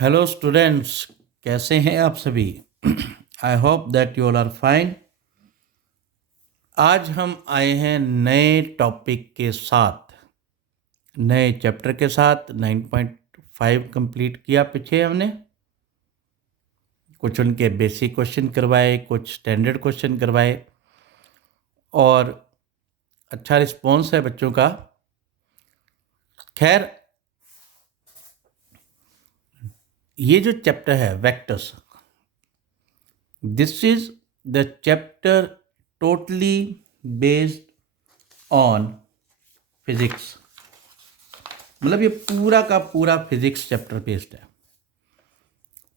Hello students, कैसे हैं आप सभी? I hope that you all are fine. आज हम आए हैं नए टॉपिक के साथ, नए चैप्टर के साथ। 9.5 कंप्लीट किया पीछे हमने। कुछ उनके बेसिक क्वेश्चन करवाए, कुछ स्टैंडर्ड क्वेश्चन करवाए और अच्छा रिस्पॉन्स है बच्चों का। खैर, ये जो चैप्टर है vectors, this is the chapter totally based on physics. मतलब ये पूरा का पूरा फिजिक्स चैप्टर बेस्ड है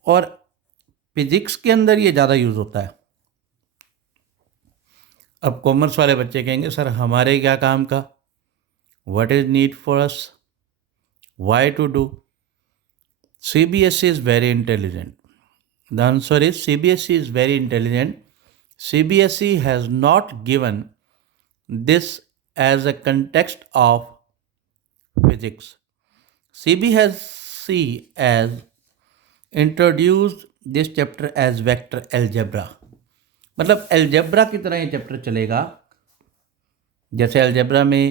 और फिजिक्स के अंदर ये ज़्यादा यूज़ होता है। अब कॉमर्स वाले बच्चे कहेंगे सर हमारे क्या काम का, what is need for us, why to do. CBSE is very intelligent. The answer is CBSE is very intelligent. CBSE has not given this as a context of physics. CBSE has introduced this chapter as vector algebra. मतलब algebra की तरह ये chapter चलेगा। जैसे algebra में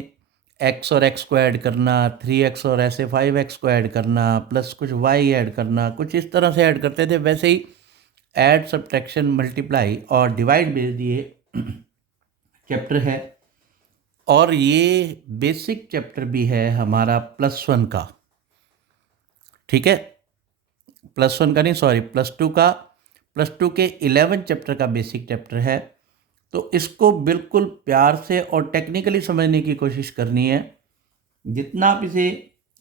x और x को add करना, 3x और ऐसे 5x को ऐड करना, प्लस कुछ y ऐड करना, कुछ इस तरह से ऐड करते थे, वैसे ही ऐड, सब्ट्रैक्शन, मल्टीप्लाई और डिवाइड बेस्ड ये चैप्टर है। और ये बेसिक चैप्टर भी है हमारा +1 का। ठीक है, +1 का नहीं, सॉरी, +2 का। +2 के 11 चैप्टर का बेसिक चैप्टर है। तो इसको बिल्कुल प्यार से और टेक्निकली समझने की कोशिश करनी है। जितना आप इसे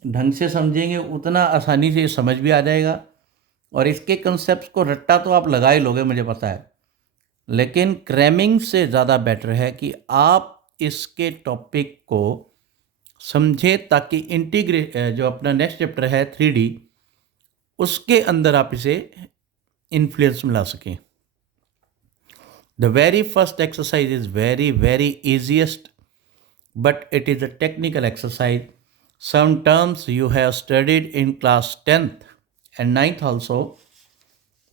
ढंग से समझेंगे उतना आसानी से ये समझ भी आ जाएगा और इसके कंसेप्ट को रट्टा तो आप लगा ही लोगे, मुझे पता है। लेकिन क्रैमिंग से ज़्यादा बेटर है कि आप इसके टॉपिक को समझें ताकि जो अपना नेक्स्ट चैप्टर है 3D, उसके अंदर आप इसे इन्फ्लुएंस में ला सकें। The very first exercise is very easiest, but it is a technical exercise. Some terms you have studied in class 10th and 9th also,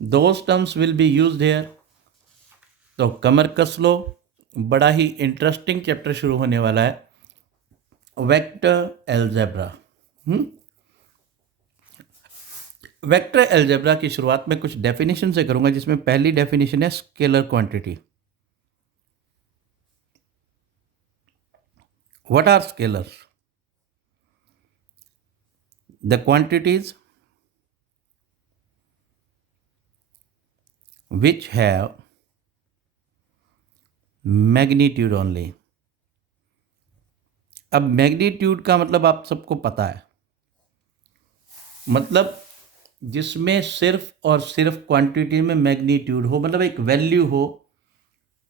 those terms will be used here. तो कमर कस लो, बड़ा ही interesting chapter शुरू होने वाला है, vector algebra. Vector algebra की शुरुआत में कुछ डेफिनेशन से करूंगा, जिसमें पहली डेफिनेशन है scalar quantity. What are scalars? The quantities which have magnitude only. अब मैग्नीट्यूड का मतलब आप सबको पता है, मतलब जिसमें सिर्फ और सिर्फ क्वांटिटी में मैग्नीट्यूड हो, मतलब एक वैल्यू हो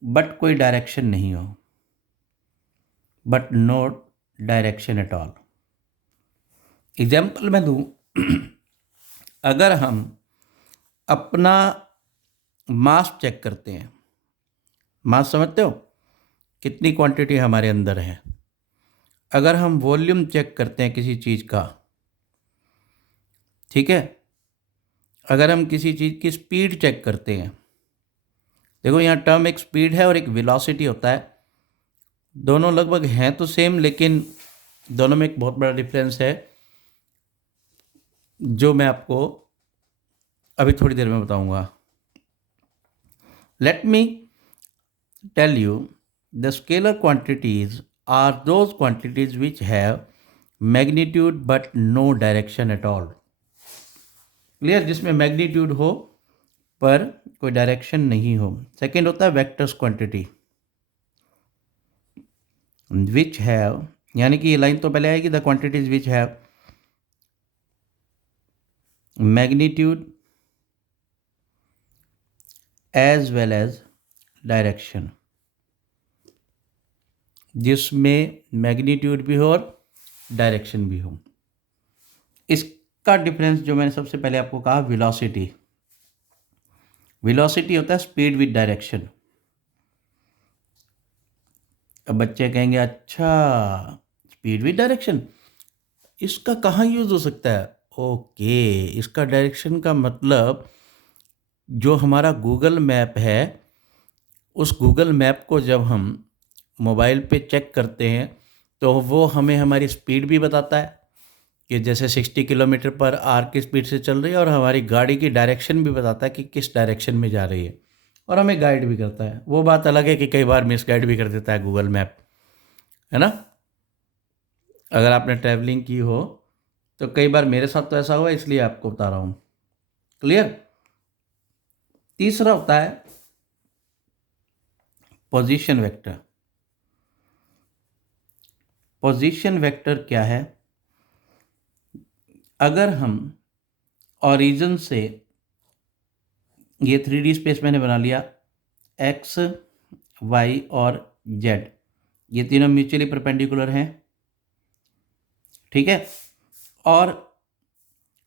बट कोई डायरेक्शन नहीं हो, but no direction at all. Example मैं दूं, अगर हम अपना मास चेक करते हैं, मास समझते हो, कितनी क्वांटिटी हमारे अंदर है। अगर हम वॉल्यूम चेक करते हैं किसी चीज़ का, ठीक है, अगर हम किसी चीज़ की स्पीड चेक करते हैं, देखो यहाँ टर्म एक स्पीड है और एक वेलोसिटी होता है। दोनों लगभग हैं तो सेम, लेकिन दोनों में एक बहुत बड़ा डिफरेंस है जो मैं आपको अभी थोड़ी देर में बताऊंगा। Let me tell you, the scalar quantities are those quantities which have magnitude but no direction at all. Clear? जिसमें मैग्नीट्यूड हो पर कोई डायरेक्शन नहीं हो। सेकेंड होता है वेक्टर्स क्वांटिटी विच हैव, यानी कि ये लाइन तो पहले आएगी, the quantities which have magnitude as well as direction, जिसमें मैग्नीट्यूड भी हो और डायरेक्शन भी हो। इसका डिफरेंस जो मैंने सबसे पहले आपको कहा, वेलोसिटी। वेलोसिटी होता है स्पीड विद डायरेक्शन। अब बच्चे कहेंगे अच्छा, स्पीड विद डायरेक्शन, इसका कहाँ यूज़ हो सकता है? ओके, इसका डायरेक्शन का मतलब जो हमारा गूगल मैप है, उस गूगल मैप को जब हम मोबाइल पे चेक करते हैं, तो वो हमें हमारी स्पीड भी बताता है कि जैसे 60 किलोमीटर पर आवर की स्पीड से चल रही है, और हमारी गाड़ी की डायरेक्शन भी बताता है कि किस डायरेक्शन में जा रही है, और हमें गाइड भी करता है। वो बात अलग है कि कई बार मिसगाइड भी कर देता है गूगल मैप, है ना? अगर आपने ट्रैवलिंग की हो तो कई बार, मेरे साथ तो ऐसा हुआ, इसलिए आपको बता रहा हूँ। क्लियर? तीसरा होता है पोजीशन वेक्टर। पोजीशन वेक्टर क्या है? अगर हम ओरिजिन से, ये 3D स्पेस मैंने बना लिया, एक्स, वाई और जेड, ये तीनों म्यूचुअली परपेंडिकुलर हैं, ठीक है? और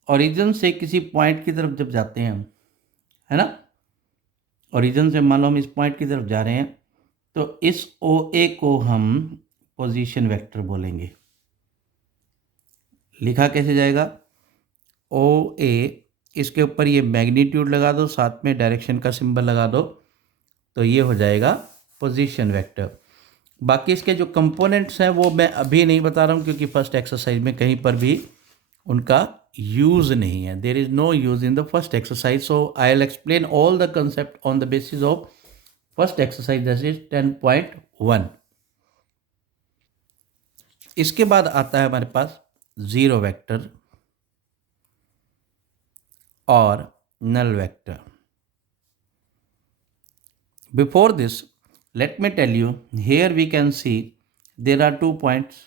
ओरिजिन से किसी पॉइंट की तरफ जब जाते हैं हम, है ना, ओरिजिन से मान लो हम इस पॉइंट की तरफ जा रहे हैं, तो इस ओ ए को हम पोजीशन वेक्टर बोलेंगे। लिखा कैसे जाएगा? ओ ए, इसके ऊपर ये मैग्नीट्यूड लगा दो, साथ में डायरेक्शन का सिंबल लगा दो, तो ये हो जाएगा पोजीशन वेक्टर। बाकी इसके जो कंपोनेंट्स हैं वो मैं अभी नहीं बता रहा हूँ, क्योंकि फर्स्ट एक्सरसाइज में कहीं पर भी उनका यूज़ नहीं है। There is no use in the first exercise, so I will explain all the concept on the basis of first exercise, that is 10.1। इसके बाद आता है हमारे पास ज़ीरो वेक्टर और null vector. Before this, let me tell you, here we can see there are 2 points.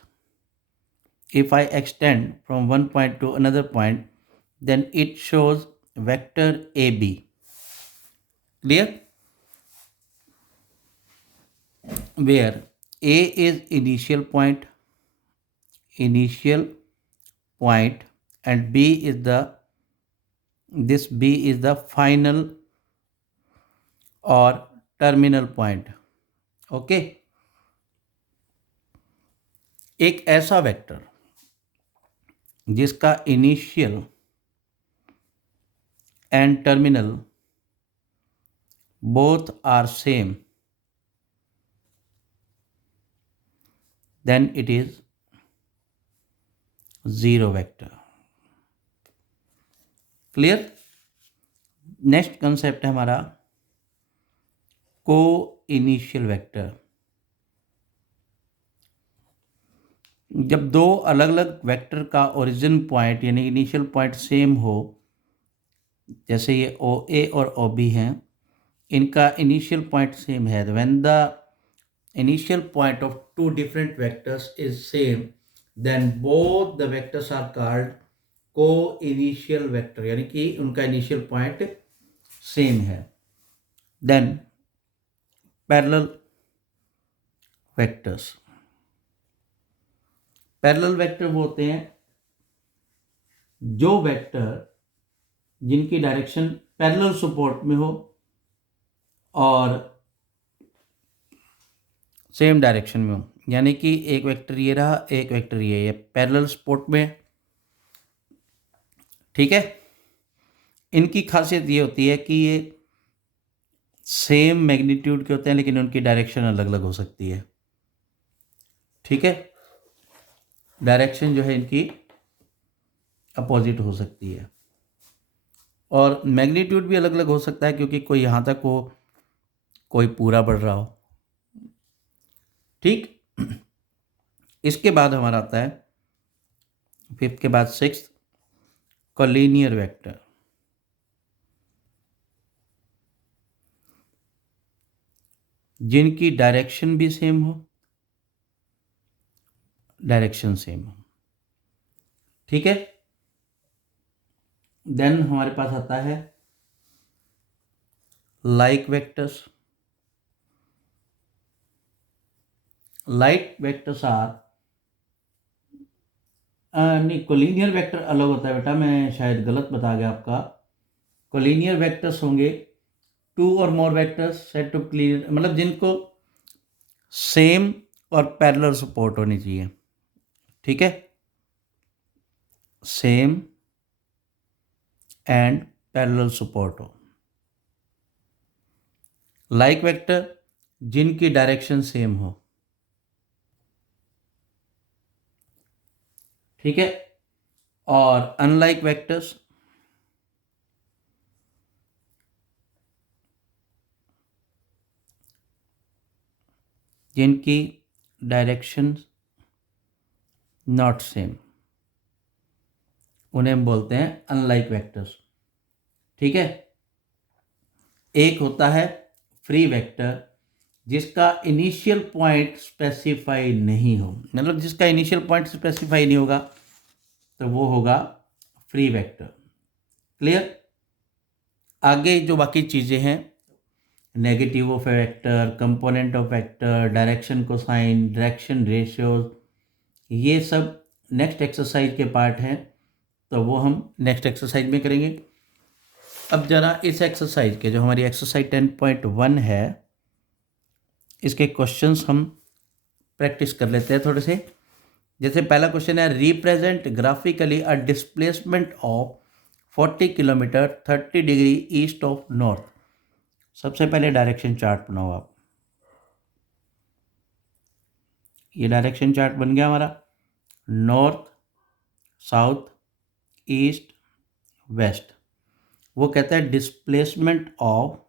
If I extend from one point to another point, then it shows vector AB. Clear? Where A is initial point, and B is the final or terminal point. Okay? एक ऐसा vector जिसका initial and terminal both are same, then it is zero vector. Clear? Next concept है हमारा को initial vector. जब दो अलग अलग वेक्टर का ओरिजिन पॉइंट यानी इनिशियल पॉइंट सेम हो, जैसे ये ओ ए और ओ बी हैं, इनका इनिशियल पॉइंट सेम है, when the initial point of two different vectors is same, then both the vectors are called co-initial vector, यानी कि उनका initial point same है। then parallel vectors, parallel vector वो होते हैं जो वेक्टर जिनकी डायरेक्शन पैरेलल सपोर्ट में हो और सेम डायरेक्शन में हो, यानी कि एक वेक्टर ये रहा, एक वेक्टर ये पैरेलल सपोर्ट में, ठीक है? इनकी खासियत ये होती है कि ये सेम मैग्नीट्यूड के होते हैं, लेकिन उनकी डायरेक्शन अलग अलग हो सकती है, ठीक है? डायरेक्शन जो है इनकी अपोजिट हो सकती है, और मैग्नीट्यूड भी अलग अलग हो सकता है, क्योंकि कोई यहाँ तक हो, कोई पूरा बढ़ रहा हो, ठीक? इसके बाद हमारा आता है फिफ्थ के बाद सिक्स्थ, कोलिनियर वेक्टर। जिनकी डायरेक्शन भी सेम हो, डायरेक्शन सेम हो, ठीक है? देन हमारे पास आता है like vectors. Like vectors are नहीं, कोलिनियर वेक्टर अलग होता है बेटा, मैं शायद गलत बता गया आपका। कोलिनियर वेक्टर्स होंगे टू और मोर वेक्टर्स सेट टू क्लियर, मतलब जिनको सेम और पैरेलल सपोर्ट होनी चाहिए, ठीक है? सेम एंड पैरेलल सपोर्ट हो। लाइक वेक्टर जिनकी डायरेक्शन सेम हो, ठीक है। और अनलाइक वेक्टर्स जिनकी डायरेक्शन नॉट सेम, उन्हें हम बोलते हैं अनलाइक वेक्टर्स, ठीक है। एक होता है फ्री वेक्टर जिसका इनिशियल पॉइंट स्पेसिफाई नहीं हो, मतलब जिसका इनिशियल पॉइंट स्पेसिफाई नहीं होगा तो वो होगा फ्री वेक्टर। क्लियर। आगे जो बाकी चीज़ें हैं, negative of vector, component of vector, direction cosine, direction ratios, ये सब नेक्स्ट एक्सरसाइज के पार्ट हैं, तो वो हम नेक्स्ट एक्सरसाइज में करेंगे। अब जरा इस एक्सरसाइज के, जो हमारी एक्सरसाइज 10.1 है, इसके क्वेश्चंस हम प्रैक्टिस कर लेते हैं थोड़े से। जैसे पहला क्वेश्चन है, represent graphically a displacement of 40 kilometre 30 degree east of north. सबसे पहले डायरेक्शन चार्ट बनाओ आप। ये डायरेक्शन चार्ट बन गया हमारा, नॉर्थ, साउथ, ईस्ट, वेस्ट। वो कहता है displacement of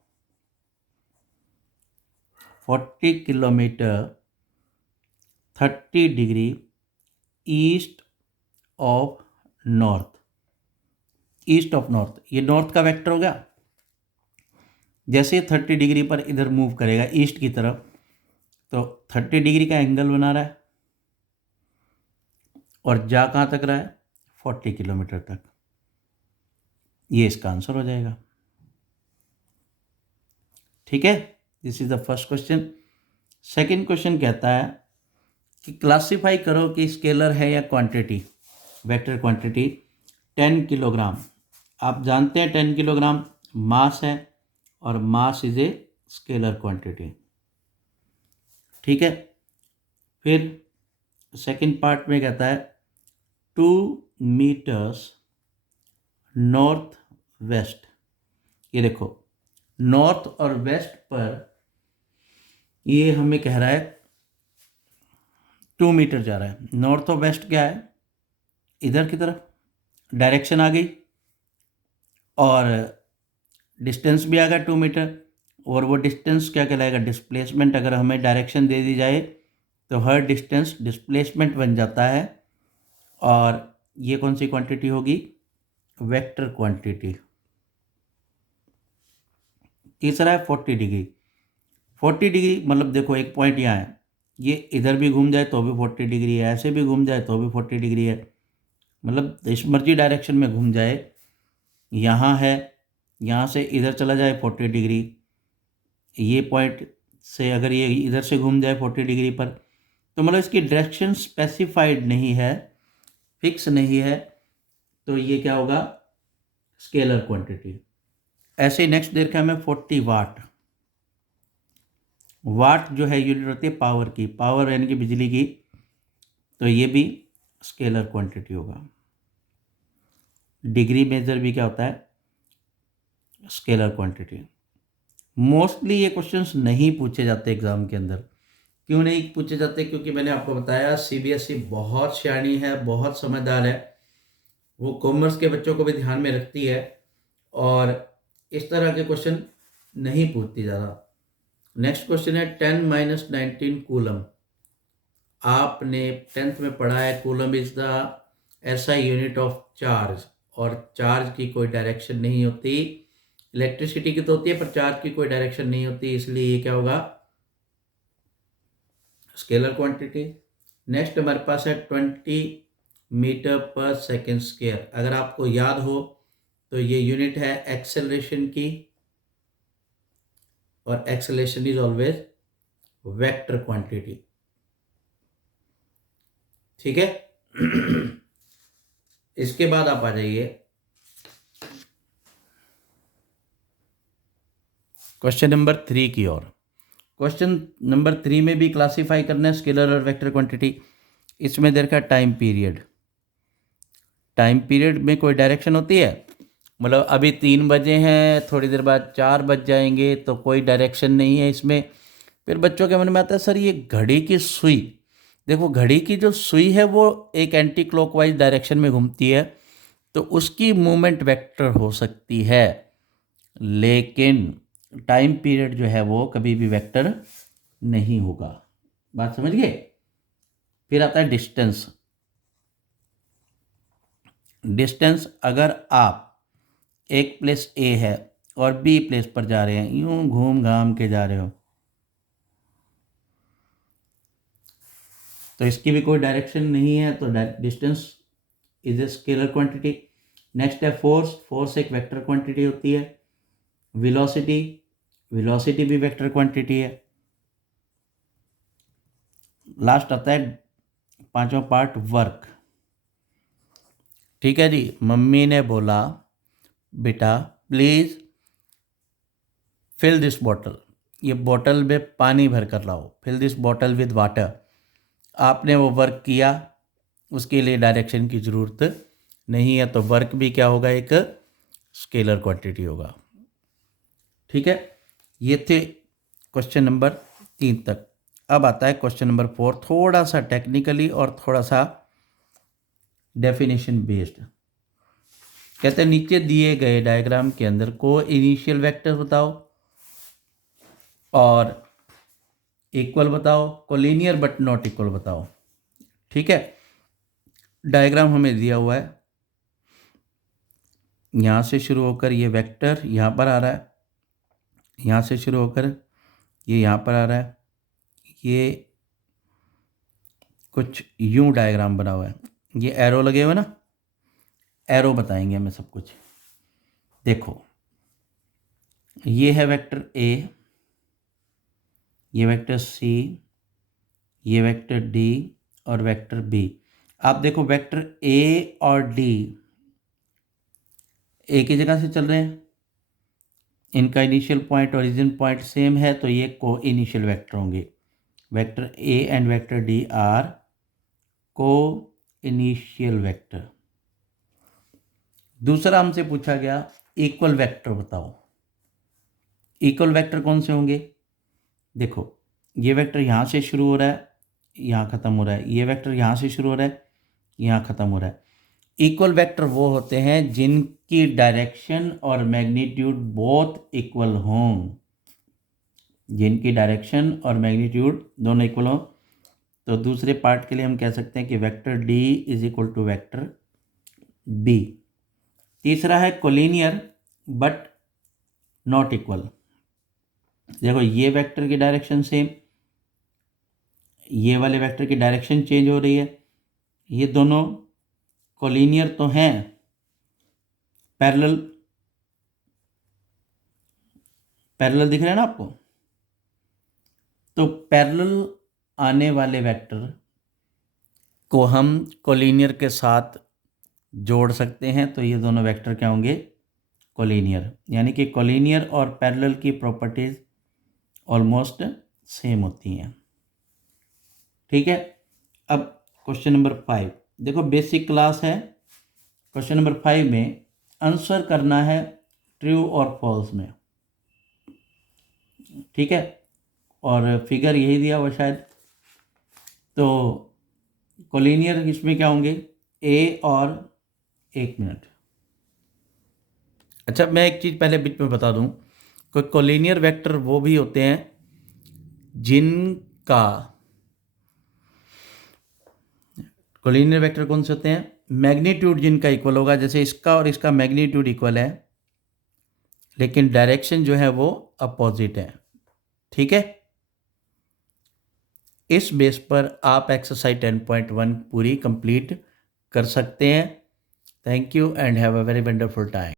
40 kilometre 30 degree east of north. East of north, ये नॉर्थ का वेक्टर हो गया। जैसे 30 डिग्री पर इधर मूव करेगा ईस्ट की तरफ, तो 30 डिग्री का एंगल बना रहा है और जा कहाँ तक रहा है, 40 किलोमीटर तक। ये इसका आंसर हो जाएगा, ठीक है। This is the first question. Second question कहता है कि क्लासिफाई करो कि स्केलर है या क्वांटिटी, वेक्टर क्वांटिटी। 10 किलोग्राम, आप जानते हैं 10 किलोग्राम मास है और mass is a scalar quantity, ठीक है। फिर सेकंड पार्ट में कहता है 2 मीटर्स नॉर्थ वेस्ट। ये देखो, नॉर्थ और वेस्ट पर ये हमें कह रहा है 2 मीटर जा रहा है। नॉर्थ और वेस्ट क्या है, इधर की तरफ डायरेक्शन आ गई और डिस्टेंस भी आ गया 2 मीटर। और वो डिस्टेंस क्या कहलाएगा, डिस्प्लेसमेंट। अगर हमें डायरेक्शन दे दी जाए तो हर डिस्टेंस डिस्प्लेसमेंट बन जाता है, और ये कौन सी क्वांटिटी होगी, वेक्टर क्वांटिटी। तीसरा है 40 डिग्री। 40 डिग्री मतलब देखो, एक पॉइंट यहाँ है, ये इधर भी घूम जाए तो भी 40 डिग्री है, ऐसे भी घूम जाए तो भी 40 डिग्री है, मतलब इस मर्जी डायरेक्शन में घूम जाए। यहाँ है, यहाँ से इधर चला जाए 40 डिग्री, ये पॉइंट से अगर ये इधर से घूम जाए 40 डिग्री पर, तो मतलब इसकी डायरेक्शन स्पेसिफाइड नहीं है, फिक्स नहीं है, तो ये क्या होगा, स्केलर क्वांटिटी। ऐसे ही नेक्स्ट देर का हमें 40 वाट। वाट जो है यूनिट होती है पावर की, पावर यानी कि बिजली की, तो ये भी स्केलर क्वांटिटी होगा। डिग्री मेजर भी क्या होता है, स्केलर क्वांटिटी। मोस्टली ये क्वेश्चंस नहीं पूछे जाते एग्ज़ाम के अंदर। क्यों नहीं पूछे जाते, क्योंकि मैंने आपको बताया सीबीएसई बहुत सियानी है, बहुत समझदार है, वो कॉमर्स के बच्चों को भी ध्यान में रखती है और इस तरह के क्वेश्चन नहीं पूछती ज़्यादा। नेक्स्ट क्वेश्चन है 10-19 कूलम। आपने 10th में पढ़ा है coulomb is the SI unit of charge, और चार्ज की कोई डायरेक्शन नहीं होती। इलेक्ट्रिसिटी की तो होती है पर चार्ज की कोई डायरेक्शन नहीं होती, इसलिए ये क्या होगा, स्केलर क्वांटिटी। नेक्स्ट हमारे पास है 20 मीटर पर सेकेंड स्क्वायर। अगर आपको याद हो तो ये यूनिट है एक्सेलरेशन की, और acceleration is always vector quantity, ठीक है। इसके बाद आप आ जाइए क्वेश्चन नंबर 3 की ओर। क्वेश्चन नंबर 3 में भी क्लासिफाई करना है स्केलर और वेक्टर क्वांटिटी। इसमें देखा टाइम पीरियड। टाइम पीरियड में कोई डायरेक्शन होती है, मतलब अभी 3 बजे हैं, थोड़ी देर बाद 4 बज जाएंगे, तो कोई डायरेक्शन नहीं है इसमें। फिर बच्चों के मन में आता है सर ये घड़ी की सुई, देखो घड़ी की जो सुई है वो एक एंटी क्लॉकवाइज डायरेक्शन में घूमती है, तो उसकी मूवमेंट वेक्टर हो सकती है, लेकिन टाइम पीरियड जो है वो कभी भी वेक्टर नहीं होगा। बात समझ गए। फिर आता है डिस्टेंस। डिस्टेंस, अगर आप एक प्लेस ए है और बी प्लेस पर जा रहे हैं, यूं घूम घाम के जा रहे हो, तो इसकी भी कोई डायरेक्शन नहीं है, तो distance is a scalar quantity. Next है फोर्स। फोर्स एक वेक्टर क्वांटिटी होती है। वेलोसिटी, वेलोसिटी भी वेक्टर क्वांटिटी है। लास्ट आता है 5वां पार्ट, वर्क। ठीक है जी, मम्मी ने बोला बेटा प्लीज़ फिल दिस बॉटल, ये बॉटल में पानी भर कर लाओ, fill this bottle with water. आपने वो वर्क किया, उसके लिए डायरेक्शन की ज़रूरत नहीं है, तो वर्क भी क्या होगा, एक स्केलर क्वांटिटी होगा। ठीक है, ये थे क्वेश्चन नंबर 3 तक। अब आता है क्वेश्चन नंबर 4, थोड़ा सा टेक्निकली और थोड़ा सा डेफिनेशन बेस्ड। कहते हैं नीचे दिए गए डायग्राम के अंदर को इनिशियल वेक्टर बताओ और इक्वल बताओ, कोलिनियर बट नॉट इक्वल बताओ। ठीक है, डायग्राम हमें दिया हुआ है, यहाँ से शुरू होकर ये वेक्टर यहाँ पर आ रहा है, यहाँ से शुरू होकर ये यहाँ पर आ रहा है, ये कुछ यूं डायग्राम बना हुआ है, ये एरो लगे हुए ना, एरो बताएंगे हमें सब कुछ। देखो ये है वेक्टर ए, ये वेक्टर सी, ये वेक्टर डी और वेक्टर बी। आप देखो वेक्टर ए और डी एक ही जगह से चल रहे हैं, इनका initial point origin point same है, तो ये को इनिशियल वेक्टर होंगे। Vector A and vector D R को इनिशियल वेक्टर। दूसरा हमसे पूछा गया इक्वल वेक्टर बताओ। इक्वल वेक्टर कौन से होंगे, देखो ये वेक्टर यहाँ से शुरू हो रहा है, यहाँ ख़त्म हो रहा है, ये वेक्टर यहाँ से शुरू हो रहा है, यहाँ ख़त्म हो रहा है। इक्वल वेक्टर वो होते हैं जिनकी डायरेक्शन और मैग्नीट्यूड बोथ इक्वल हों, जिनकी डायरेक्शन और मैग्नीट्यूड दोनों इक्वल हों। तो दूसरे पार्ट के लिए हम कह सकते हैं कि vector D is equal to vector B. तीसरा है कोलिनियर बट नॉट इक्वल। देखो ये वेक्टर की डायरेक्शन सेम, ये वाले वेक्टर की डायरेक्शन चेंज हो रही है, ये दोनों कोलिनियर तो हैं, पैरेलल, पैरेलल दिख रहे हैं ना आपको, तो पैरेलल आने वाले वेक्टर को हम कोलिनियर के साथ जोड़ सकते हैं, तो ये दोनों वेक्टर क्या होंगे, कोलिनियर। यानी कि कोलिनियर और पैरेलल की प्रॉपर्टीज ऑलमोस्ट सेम होती हैं। ठीक है, अब क्वेश्चन नंबर 5 देखो, बेसिक क्लास है। क्वेश्चन नंबर 5 में आंसर करना है ट्रू और फॉल्स में। ठीक है, और फिगर यही दिया हुआ शायद, तो कोलिनियर इसमें क्या होंगे, ए और 1 मिनट। अच्छा मैं एक चीज़ पहले बीच में बता दूं, कोई कोलिनियर वेक्टर वो भी होते हैं जिनका, कोलिनियर वेक्टर कौन से होते हैं, मैग्नीट्यूड जिनका इक्वल होगा, जैसे इसका और इसका मैग्नीट्यूड इक्वल है, लेकिन डायरेक्शन जो है वो अपोजिट है। ठीक है, इस बेस पर आप एक्सरसाइज 10.1 पूरी कंप्लीट कर सकते हैं। Thank you and have a very wonderful time.